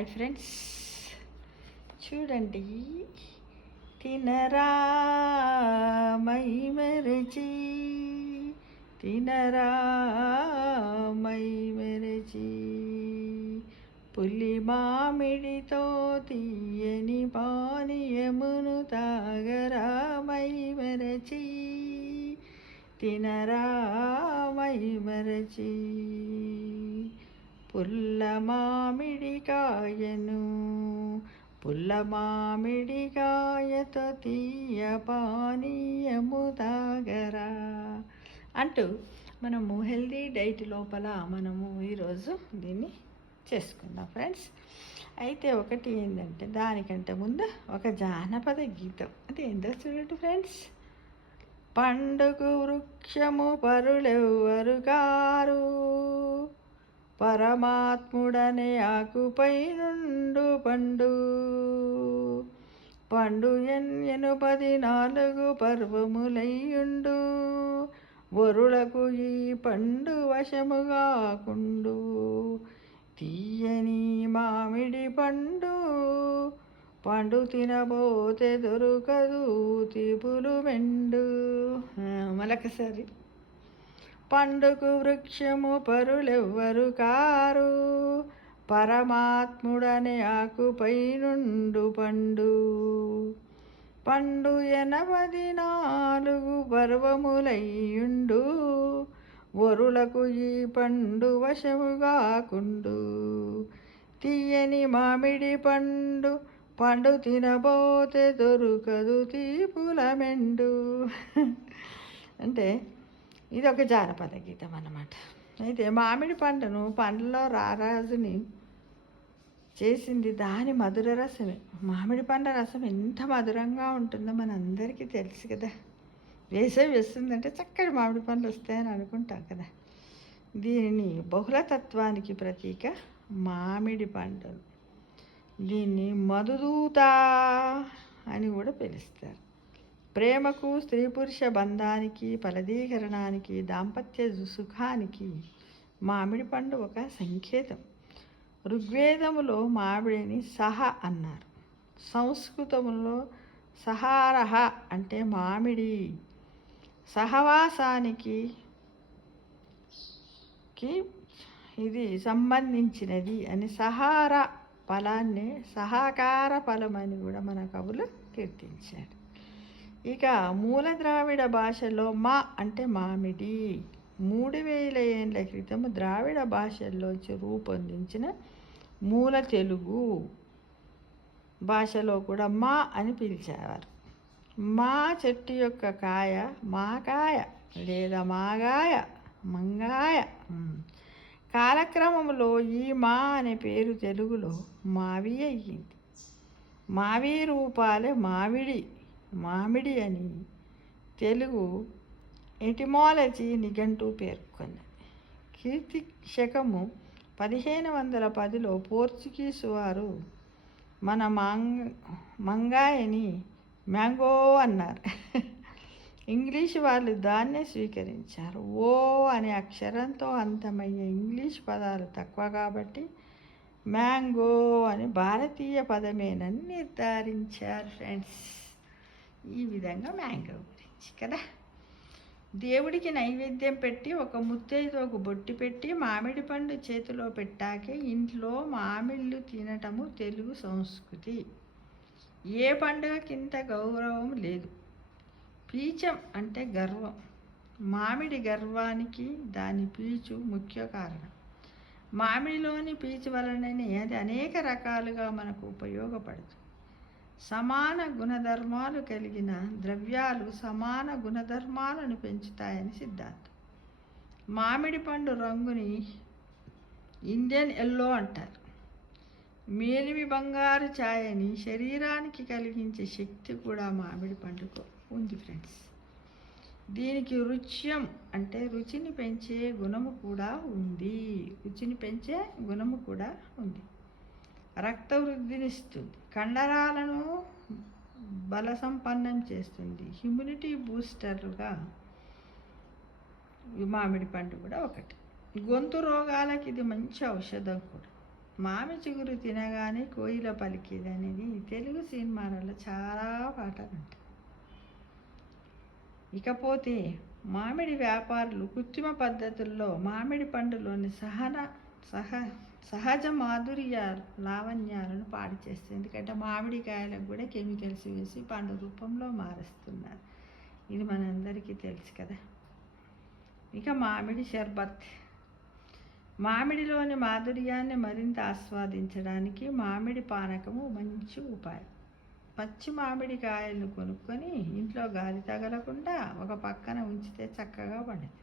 Hi friends, చూడండి. తినరా my మెరచి, తినరా మై మెరచి, పులి మామిడితో తీయని పానీయమును తాగరా మై మెరచి, తినరా మై మెరచి, పుల్ల మామిడికాయను పుల్ల మామిడికాయతో తీయ పానీయము తాగరా అంటూ మనము హెల్దీ డైట్ లోపల మనము ఈరోజు దీన్ని చేసుకుందాం ఫ్రెండ్స్. అయితే ఒకటి ఏంటంటే, దానికంటే ముందు ఒక జానపద గీతం. అది ఏందో చూడండి ఫ్రెండ్స్. పండుగ వృక్షము పరులెవ్వరు కారు, పరమాత్ముడనే ఆకుపై నుండు పండు, పండు 14 పర్వములయ్యుండు, వరులకు ఈ పండు వశముగాకుండు, తీయని మామిడి పండు, పండు తినబోతే దొరకదు తీపులు మెండు. మరొకసారి. పండుగ వృక్షము పరులెవ్వరు కారు, పరమాత్ముడనే ఆకుపై నుండు పండు, పండు 84 పర్వములయ్యుండు, వరులకు ఈ పండు వశముగాకుండు, తీయని మామిడి పండు, పండు తినబోతే దొరకదు తీపుల మెండు. అంటే ఇది ఒక జానపద గీతం అన్నమాట. అయితే మామిడి పండును పండ్లలో రారాజుని చేసింది దాని మధుర రసమే. మామిడి పండ్ల రసం ఎంత మధురంగా ఉంటుందో మనందరికీ తెలుసు కదా. వేసవి వస్తుందంటే చక్కటి మామిడి పండ్లు వస్తాయని అనుకుంటాం కదా. దీనిని బహుళతత్వానికి ప్రతీక మామిడి పండును. దీన్ని మధుదూత అని కూడా పిలుస్తారు. ప్రేమకు, స్త్రీ పురుష బంధానికి, ఫలదీకరణానికి, దాంపత్య సుఖానికి మామిడి పండు ఒక సంకేతం. ఋగ్వేదములో మామిడిని సహ అన్నారు. సంస్కృతంలో సహారహ అంటే మామిడి. సహవాసానికి ఇది సంబంధించినది అని సహార ఫలాన్ని సహకార ఫలం అని కూడా మన కవులు కీర్తించారు. ఇక మూల ద్రావిడ భాషలో మా అంటే మామిడి. 3000 ఏళ్ల క్రితం ద్రావిడ భాషల్లోంచి రూపొందించిన మూల తెలుగు భాషలో కూడా మా అని పిలిచేవారు. మా చెట్టు యొక్క కాయ మాకాయ లేదా మాగాయ, మంగాయ. కాలక్రమంలో ఈ మా అనే పేరు తెలుగులో మావి అయ్యింది. మావి రూపాలే మామిడి అని తెలుగు ఎటిమాలజీ నిఘంటు పేర్కొన్నది. కీర్తి శకము 1510లో పోర్చుగీసు వారు మన మంగాయని మ్యాంగో అన్నారు. ఇంగ్లీష్ వాళ్ళు దాన్నే స్వీకరించారు. ఓ అనే అక్షరంతో అంతమయ్యే ఇంగ్లీష్ పదాలు తక్కువ కాబట్టి మ్యాంగో అని భారతీయ పదమేనని నిర్ధారించారు ఫ్రెండ్స్. ఈ విధంగా మ్యాంగో గురించి కదా. దేవుడికి నైవేద్యం పెట్టి ఒక ముత్తైదుకు బొట్టి పెట్టి మామిడి పండు చేతిలో పెట్టాకే ఇంట్లో మామిళ్ళు తినటము తెలుగు సంస్కృతి. ఏ పండుగకింత గౌరవం లేదు. పీచం అంటే గర్వం. మామిడి గర్వానికి దాని పీచు ముఖ్య కారణం. మామిడిలోని పీచు వలననే అది అనేక రకాలుగా మనకు ఉపయోగపడుతుంది. సమాన గుణధర్మాలు కలిగిన ద్రవ్యాలు సమాన గుణధర్మాలను పెంచుతాయని సిద్ధాంతం. మామిడి పండు రంగుని ఇండియన్ ఎల్లో అంటారు. మేలిమి బంగారు ఛాయని శరీరానికి కలిగించే శక్తి కూడా మామిడి పండుకు ఉంది ఫ్రెండ్స్. దీనికి రుచ్యం అంటే రుచిని పెంచే గుణము కూడా ఉంది. రక్త వృద్ధినిస్తుంది, కండరాలను బల సంపన్నం చేస్తుంది. ఇమ్యూనిటీ బూస్టర్గా మామిడి పండు కూడా ఒకటి. గొంతు రోగాలకి ఇది మంచి ఔషధం కూడా. మామి చిగురు తినగానే కోయిల పలికేది అనేది తెలుగు సినిమాలలో చాలా పాటలు ఉంటాయి. ఇకపోతే మామిడి వ్యాపారులు కృత్రిమ పద్ధతుల్లో మామిడి పండులోని సహజ మాధుర్య లావణ్యాలను పాడు చేస్తుంది. ఎందుకంటే మామిడికాయలకు కూడా కెమికల్స్ వేసి పండు రూపంలో మారుస్తున్నారు. ఇది మనందరికీ తెలుసు కదా. ఇక మామిడి షర్బత్. మామిడిలోని మాధుర్యాన్ని మరింత ఆస్వాదించడానికి మామిడి పానకము మంచి ఉపాయం. పచ్చి మామిడికాయలను కొనుక్కొని ఇంట్లో గాలి తగలకుండా ఒక పక్కన ఉంచితే చక్కగా పండుతుంది.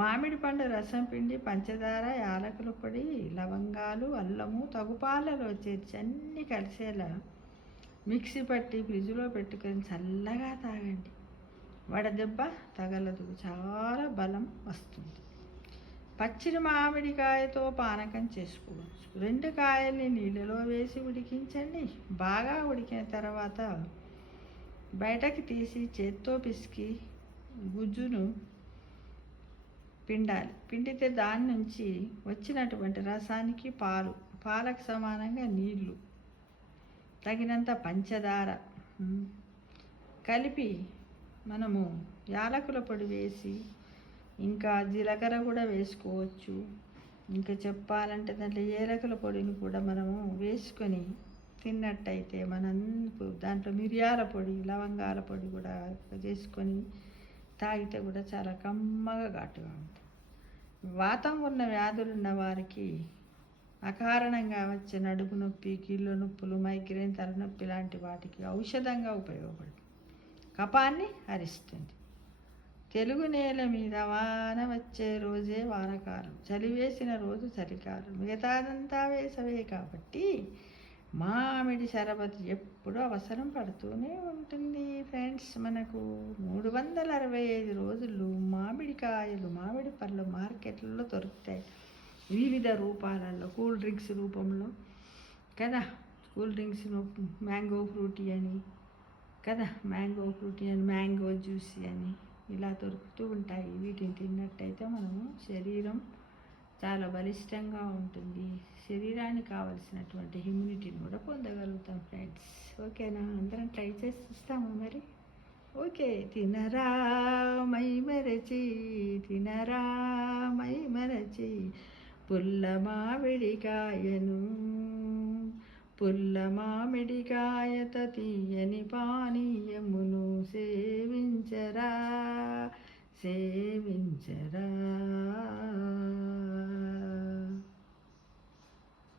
మామిడి పండు రసం పిండి పంచదార, యాలకుల పొడి, లవంగాలు, అల్లము తగుపాలలో చేర్చి అన్నీ కలిసేలా మిక్సీ పట్టి ఫ్రిడ్జ్లో పెట్టుకొని చల్లగా తాగండి. వడదెబ్బ తగలదు, చాలా బలం వస్తుంది. పచ్చిని మామిడికాయతో పానకం చేసుకోవచ్చు. 2 కాయల్ని నీళ్ళలో వేసి ఉడికించండి. బాగా ఉడికిన తర్వాత బయటకి తీసి చేత్తో పిసికి గుజ్జును పిండాలి. పిండితే దాని నుంచి వచ్చినటువంటి రసానికి పాలకు సమానంగా నీళ్లు, తగినంత పంచదార కలిపి మనము యాలకుల పొడి వేసి ఇంకా జీలకర్ర కూడా వేసుకోవచ్చు. ఇంకా చెప్పాలంటే దాంట్లో ఏలకుల పొడిని కూడా మనము వేసుకొని తిన్నట్టయితే దాంట్లో మిరియాల పొడి, లవంగాల పొడి కూడా చేసుకొని తాగితే కూడా చాలా కమ్మగా ఘాటుగా ఉంటుంది. వాతం ఉన్న వ్యాధులున్న వారికి అకారణంగా వచ్చే నడుము నొప్పి, కీళ్ళ నొప్పులు, మైగ్రేన్, తలనొప్పి లాంటి వాటికి ఔషధంగా ఉపయోగపడుతుంది. కఫాన్ని హరిస్తుంది. తెలుగు నేల మీద వాన వచ్చే రోజే వానకాలం, చలి వేసిన రోజు చలికాలం, మిగతాదంతా వేసవే. కాబట్టి మామిడి షరబత్ ఎప్పుడూ అవసరం పడుతూనే ఉంటుంది ఫ్రెండ్స్. మనకు 365 రోజులు మామిడికాయలు, మామిడి పళ్ళు మార్కెట్లలో దొరుకుతాయి వివిధ రూపాలలో. కూల్ డ్రింక్స్ రూపంలో కదా, కూల్ డ్రింక్స్ మ్యాంగో ఫ్రూటీ అని కదా, మ్యాంగో జ్యూసీ అని ఇలా దొరుకుతూ ఉంటాయి. వీటిని తిన్నట్టయితే మనము శరీరం చాలా బలిష్టంగా ఉంటుంది. శరీరానికి కావలసినటువంటి ఇమ్యూనిటీని కూడా పొందగలుగుతాం ఫ్రెండ్స్. ఓకేనా? అందరం ట్రై చేసి చూస్తాము మరి. ఓకే. తినరా మై మరచి, తినరా మై మరచి, పుల్ల మామిడికాయను, పుల్ల మామిడికాయత తీయని పానీయమును సేవించరా, సేవించరా.